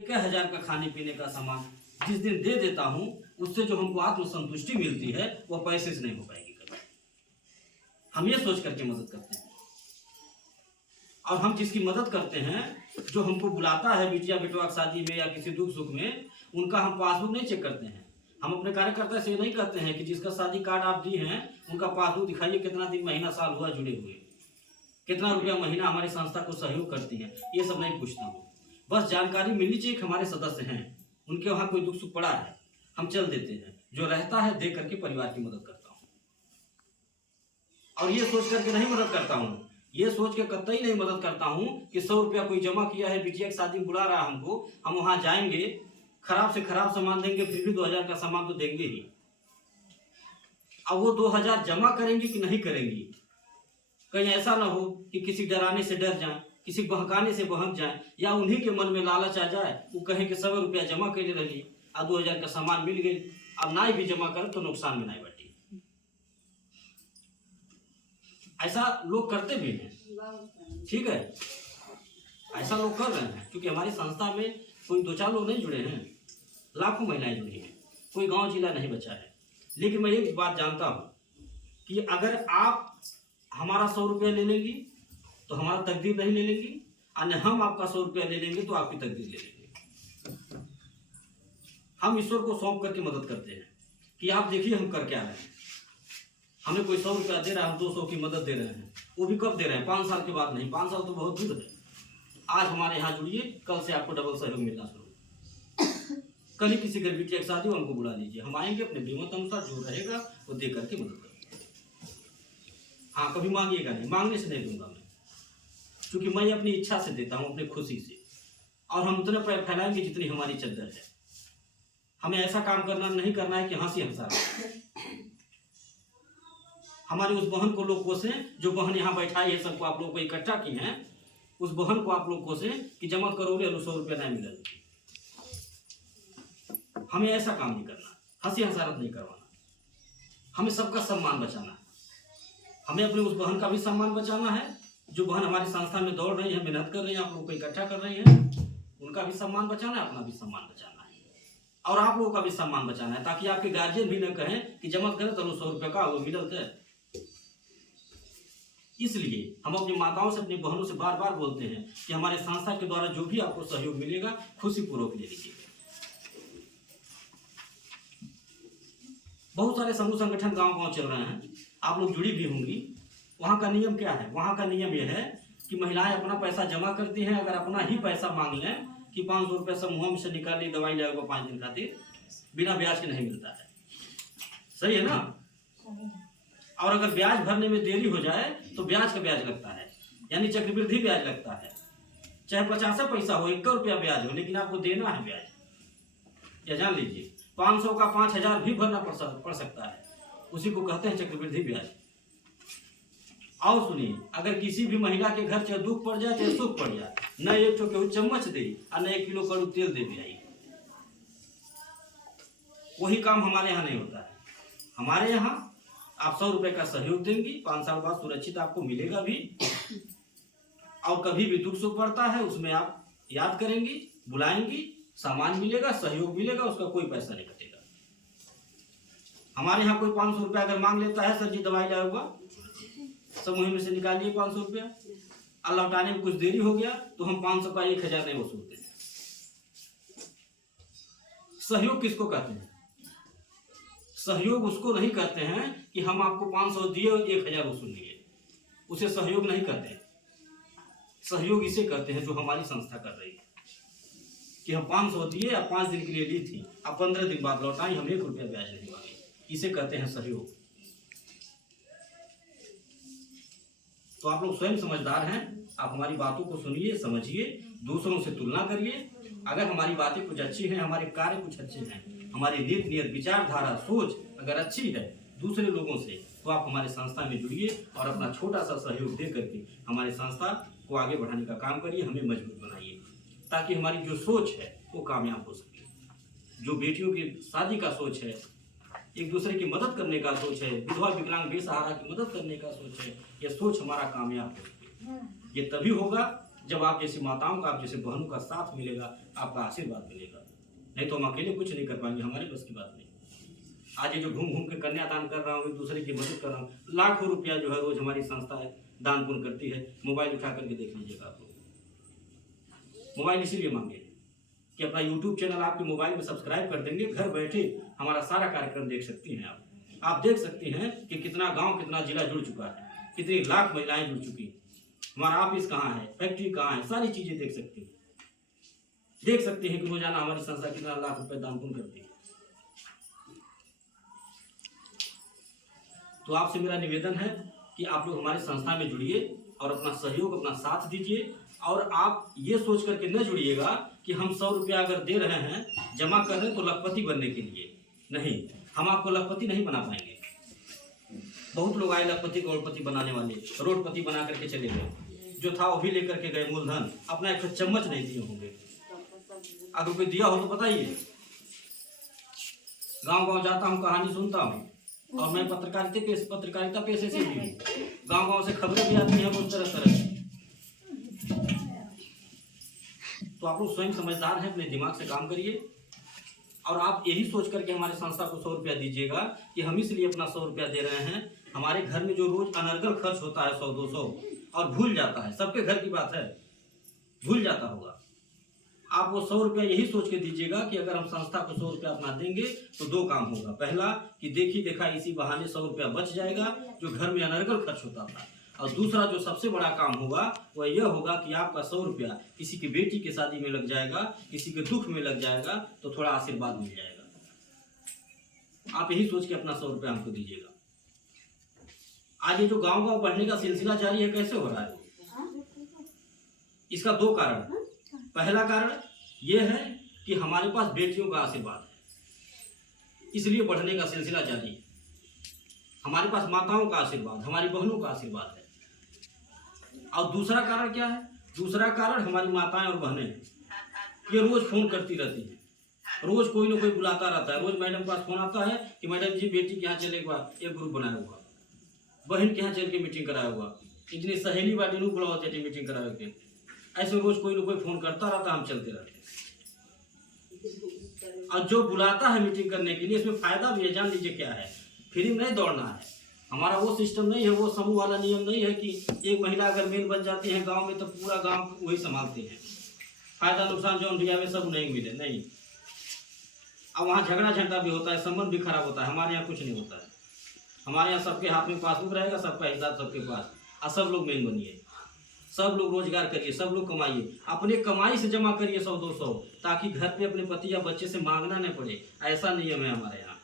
1000 का खाने पीने का सामान जिस दिन दे देता हूँ, उससे जो हमको आत्मसंतुष्टि मिलती है वो पैसे से नहीं हो पाएगी कभी। हम ये सोच करके मदद करते हैं, और हम जिसकी मदद करते हैं, जो हमको बुलाता है बिटिया बेटवा की शादी में या किसी दुख सुख में, उनका हम पासबुक नहीं चेक करते हैं। हम अपने कार्यकर्ता से ये नहीं कहते हैं कि जिसका शादी कार्ड आप दिए हैं उनका पासबुक दिखाइए, कितना दिन महीना साल हुआ जुड़े हुए, कितना रुपया महीना हमारी संस्था को सहयोग करती है। ये सब नहीं पूछता हूँ, बस जानकारी मिलनी चाहिए कि हमारे सदस्य हैं, उनके वहाँ कोई दुख सुख पड़ा है, हम चल देते हैं। जो रहता है दे करके परिवार की मदद करता हूँ, और ये सोच करके नहीं मदद करता हूँ, ये सोच के कतई नहीं मदद करता हूँ कि 100 रुपया कोई जमा किया है, बिटिया की शादी में बुला रहा है हमको, हम वहाँ जाएंगे, खराब से खराब सामान देंगे, फिर भी 2000 का सामान तो देंगे ही। अब वो 2000 जमा करेंगी कि नहीं करेंगी, कहीं ऐसा ना हो कि किसी डराने से डर जाए, किसी बहकाने से बहक जाए, या उन्हीं के मन में लालच आ जाए, वो कहें कि 100 रुपया जमा कर रही और 2000 का सामान मिल गई, अब ना भी जमा करें तो नुकसान में नहीं बैठी। ऐसा लोग करते भी हैं, ठीक है, ऐसा लोग कर रहे हैं, क्योंकि हमारी संस्था में कोई 2-4 लोग नहीं जुड़े हैं, लाखों महिलाएं जुड़ी हैं, कोई गांव जिला नहीं बचा है। लेकिन मैं एक बात जानता हूं कि अगर आप हमारा 100 रुपया ले लेंगी तो हमारा तकदीर नहीं ले लेंगी, और हम आपका 100 रुपया ले लेंगे तो आपकी तकदीर ले लेंगे। हम ईश्वर को सौंप करके मदद करते हैं कि आप देखिए हम कर क्या रहे हैं। हमें कोई 100 रुपया दे रहा है, हम 200 की मदद दे रहे हैं, वो भी कब दे रहे हैं, 5 साल के बाद नहीं, 5 साल तो बहुत दूर है। आज हमारे यहाँ जुड़िए, कल से आपको डबल सहयोग मिलना शुरू। कल ही किसी घर बिटिया की शादी हो, हमको बुला लीजिए, हम आएंगे, अपने कीमत अनुसार जो रहेगा वो दे करके मदद करेंगे। हाँ, कभी मांगिएगा नहीं, मांगने से नहीं दूंगा मैं, क्योंकि मैं अपनी इच्छा से देता हूँ, अपनी खुशी से, और हम उतने पैर फैलाएंगे जितनी हमारी चद्दर है। हमें ऐसा काम करना नहीं करना है कि हंसी हंसा हमारी उस बहन को लोग कोसें, जो बहन यहाँ बैठाई है, सबको आप लोग को इकट्ठा की हैं, उस बहन को आप लोग कोसें कि जमा करोगे 100 रुपया नहीं मिलेगा। हमें ऐसा काम नहीं करना, हंसी हंसारत नहीं करवाना, हमें सबका सम्मान बचाना है। हमें अपने उस बहन का भी सम्मान बचाना है, जो बहन हमारी संस्था में दौड़ रही है, मेहनत कर रही है, आप लोग को इकट्ठा कर रही है, उनका भी सम्मान बचाना है, अपना भी सम्मान बचाना है, और आप लोगों का भी सम्मान बचाना है, ताकि आपके गार्जियन भी न कहें कि जमा करें तो 100 रुपये का वो मिलत है। इसलिए हम अपनी माताओं से, अपनी बहनों से बार बार बोलते हैं कि हमारे संस्था के द्वारा जो भी आपको सहयोग मिलेगा खुशी पूर्वक ले लीजिए। बहुत सारे समूह संगठन गांव-गांव चल रहे हैं, आप लोग जुड़ी भी होंगी। वहाँ का नियम क्या है? वहाँ का नियम यह है कि महिलाएं अपना पैसा जमा करती हैं, अगर अपना ही पैसा मांग लें कि 500 रुपये समूह से निकाल ली, दवाई लगेगा 5 दिन खातिर, बिना ब्याज के नहीं मिलता है। सही है ना? और अगर ब्याज भरने में देरी हो जाए तो ब्याज का ब्याज लगता है, यानी चक्रवृद्धि ब्याज लगता है। चाहे 50 पैसा हो, 1 रुपया ब्याज हो, लेकिन आपको देना है ब्याज। या जान लीजिए, 500 का 5000 भी भरना पड़ सकता है, उसी को कहते हैं चक्रवृद्धि ब्याज। और सुनिए, अगर किसी भी महिला के घर चाहे दुख पड़ जाए चाहे सुख पड़ जाए, न एक केहू चम्मच दे और न 1 किलो कड़ू तेल दे भी आई, वही काम हमारे यहाँ नहीं होता है। हमारे यहाँ आप 100 रुपये का सहयोग देंगी, 5 साल बाद सुरक्षित आपको मिलेगा भी, और कभी भी दुख सुख पड़ता है उसमें आप याद करेंगी, बुलाएंगी, सामान मिलेगा, सहयोग मिलेगा, उसका कोई पैसा नहीं कटेगा। हमारे यहाँ कोई 500 रुपया अगर मांग लेता है, सर जी दवाई लाया हुआ, समूह में से निकालिए 500 रुपया, और लौटाने में कुछ देरी हो गया तो हम 500 का 1000 नहीं वसूलते हैं। सहयोग किसको कहते हैं? सहयोग उसको नहीं कहते हैं कि हम आपको 500 दिए और 1000 वसूल लिए, उसे सहयोग नहीं कहते हैं। सहयोग इसे कहते हैं जो हमारी संस्था कर रही है, कि हम 500 दिए और 5 दिन के लिए ली थी, अब 15 दिन बाद लौटाई, हम 1 रुपया ब्याज नहीं मांगे, इसे कहते हैं सहयोग। तो आप लोग स्वयं समझदार हैं, आप हमारी बातों को सुनिए, समझिए, दूसरों से तुलना करिए। अगर हमारी बातें कुछ अच्छी हैं, हमारे कार्य कुछ अच्छे हैं, हमारी नीति नियत विचारधारा सोच अगर अच्छी है दूसरे लोगों से, तो आप हमारे संस्था में जुड़िए और अपना छोटा सा सहयोग दे करके हमारी संस्था को आगे बढ़ाने का काम करिए, हमें मजबूत बनाइए, ताकि हमारी जो सोच है वो कामयाब हो सके। जो बेटियों की शादी का सोच है, एक दूसरे की मदद करने का सोच है, विधवा विकलांग बेसहारा की मदद करने का सोच है, यह सोच हमारा कामयाब हो सके। ये तभी होगा जब आप जैसी माताओं का, आप जैसे बहनों का साथ मिलेगा, आपका आशीर्वाद मिलेगा। नहीं तो हम अकेले कुछ नहीं कर पाएंगे, हमारे बस की बात नहीं। आज ये जो घूम घूम के कन्यादान कर रहा हूँ, एक दूसरे की मदद कर रहा हूँ, लाखों रुपया जो है रोज हमारी संस्था है दान पुण्य करती है। मोबाइल उठा करके देख लीजिएगा आप लोग। मोबाइल इसीलिए मांगे कि अपना यूट्यूब चैनल आपके मोबाइल में सब्सक्राइब कर देंगे, घर बैठे हमारा सारा कार्यक्रम देख सकती हैं आप देख सकती हैं कि कितना गांव, कितना जिला जुड़ चुका है, कितनी लाख महिलाएं जुड़ चुकी हैं, हमारा ऑफिस कहाँ है, फैक्ट्री कहाँ है, सारी चीजें देख सकती हैं। देख सकते हैं कि रोजाना हमारी संस्था कितना लाख रुपए दान पुण्य करती है। तो आपसे मेरा निवेदन है कि आप लोग हमारी संस्था में जुड़िए और अपना सहयोग, अपना साथ दीजिए। और आप ये सोच करके न जुड़िएगा कि हम 100 रुपया अगर दे रहे हैं, जमा कर रहे हैं तो लखपति बनने के लिए। नहीं, हम आपको लखपति नहीं बना पाएंगे। बहुत लोग आए लखपति करोड़पति बनाने वाले, करोड़पति बना करके चले गए, जो था वो भी लेकर के गए मूलधन, अपना एक चम्मच नहीं दिए होंगे। अगर कोई दिया हो तो बताइए। गांव गांव जाता हूँ, कहानी सुनता हूँ, और मैं पत्रकारिता पेशे से भी हूँ। गांव गांव से खबरें भी आती हैं बहुत तरह तरह। तो आप लोग स्वयं समझदार हैं, अपने दिमाग से काम करिए। और आप यही सोच करके हमारे संस्था को 100 रुपया दीजिएगा कि हम इसलिए अपना 100 रुपया दे रहे हैं। हमारे घर में जो रोज अनर्गल खर्च होता है 100-200 और भूल जाता है, सबके घर की बात है, भूल जाता होगा। आप वो 100 रुपया यही सोच के दीजिएगा कि अगर हम संस्था को 100 रुपया अपना देंगे तो 2 काम होगा। पहला कि देखी देखा इसी बहाने 100 रुपया बच जाएगा जो घर में अनर्गल खर्च होता था। और दूसरा जो सबसे बड़ा काम होगा वह यह होगा कि आपका 100 रुपया किसी की बेटी की शादी में लग जाएगा, किसी के दुख में लग जाएगा, तो थोड़ा आशीर्वाद मिल जाएगा। आप यही सोच के अपना 100 रुपया हमको दीजिएगा। आज ये जो गांव गांव बढ़ने का सिलसिला जारी है, कैसे हो रहा है? इसका 2 कारण। पहला कारण यह है कि हमारे पास बेटियों का आशीर्वाद है, इसलिए बढ़ने का सिलसिला जारी है। हमारे पास माताओं का आशीर्वाद, हमारी बहनों का आशीर्वाद है। और दूसरा कारण क्या है? दूसरा कारण हमारी माताएं और बहनें ये रोज फोन करती रहती हैं, रोज कोई ना कोई बुलाता रहता है। रोज मैडम के पास फोन आता है कि मैडम जी बेटी के यहाँ चले एक ग्रुप बनाया हुआ, बहन के यहाँ चल के मीटिंग कराया हुआ, इतनी सहेली बाटी नू बुलाओ थे मीटिंग करा के। ऐसे रोज कोई ना कोई फोन करता रहता, हम चलते रहते। और जो बुलाता है मीटिंग करने के लिए, इसमें फायदा भी है। जान लीजिए क्या है, फ्री में नहीं दौड़ना है। हमारा वो सिस्टम नहीं है, वो समूह वाला नियम नहीं है कि एक महिला अगर मेन बन जाती है गांव में तो पूरा गांव वही संभालते हैं। फायदा नुकसान जो इंडिया में सब नहीं मिले, नहीं। अब वहाँ झगड़ा झंडा भी होता है, संबंध भी खराब होता है। हमारे यहाँ कुछ नहीं होता है। हमारे यहाँ सबके हाथ में पासबुक रहेगा, सबका हिसाब सबके पास, और सब लोग मेन बनिए, सब लोग रोजगार करिए, सब लोग कमाइए, अपने कमाई से जमा करिए 100-200, ताकि घर पे अपने पति या बच्चे से मांगना नहीं पड़े। ऐसा नियम है हमारे यहाँ।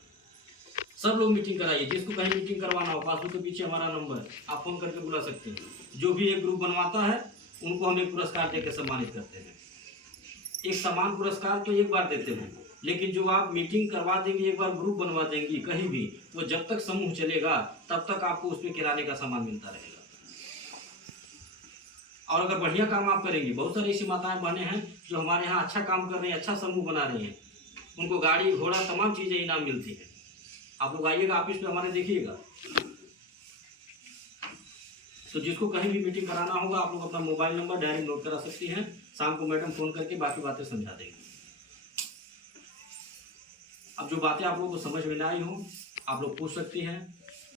सब लोग मीटिंग कराइए, जिसको कहीं मीटिंग करवाना हो, पासबुक के पीछे हमारा नंबर, आप फोन करके बुला सकते हैं। जो भी एक ग्रुप बनवाता है उनको हम एक पुरस्कार देकर सम्मानित करते हैं। एक समान पुरस्कार तो एक बार देते हैं, लेकिन जो आप मीटिंग करवा देंगे, एक बार ग्रुप बनवा देंगी कहीं भी, वो जब तक समूह चलेगा तब तक आपको उसमें किराने का सामान मिलता रहेगा। और अगर बढ़िया काम आप करेंगे, बहुत सारी ऐसी माताएं बहनें हैं जो हमारे यहाँ अच्छा काम कर रही हैं, अच्छा समूह बना रही हैं, उनको गाड़ी घोड़ा तमाम चीजें इनाम मिलती है। आप लोग आइएगा ऑफिस पे हमारे, देखिएगा। तो जिसको कहीं भी मीटिंग कराना होगा, आप लोग अपना मोबाइल नंबर डायरेक्ट नोट करा सकती हैं। शाम को मैडम फोन करके बाकी बातें समझा देंगे। अब जो बातें आप लोगों को समझ में ना आई हो, आप लोग पूछ सकती हैं।